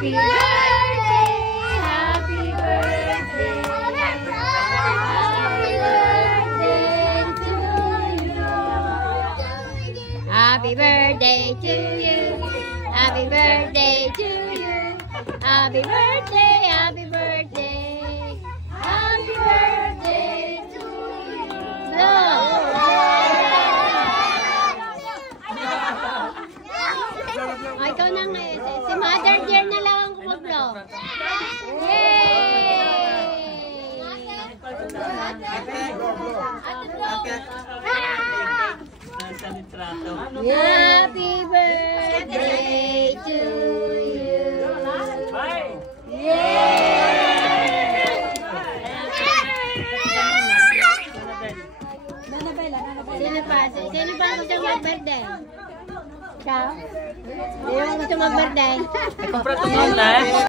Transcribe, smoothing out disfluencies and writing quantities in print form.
Happy birthday, happy birthday, happy birthday to you. Happy birthday to you. Happy birthday to you. Happy birthday, happy birthday. Happy birthday to you. Ay, ikaw na nga. Si Mother Dear na lang ang kumaglaw. Yay! Happy birthday to you. Yay! Sino pa? Sino pa gusto mag-birthday? Ikaw? Sino gusto mag-birthday?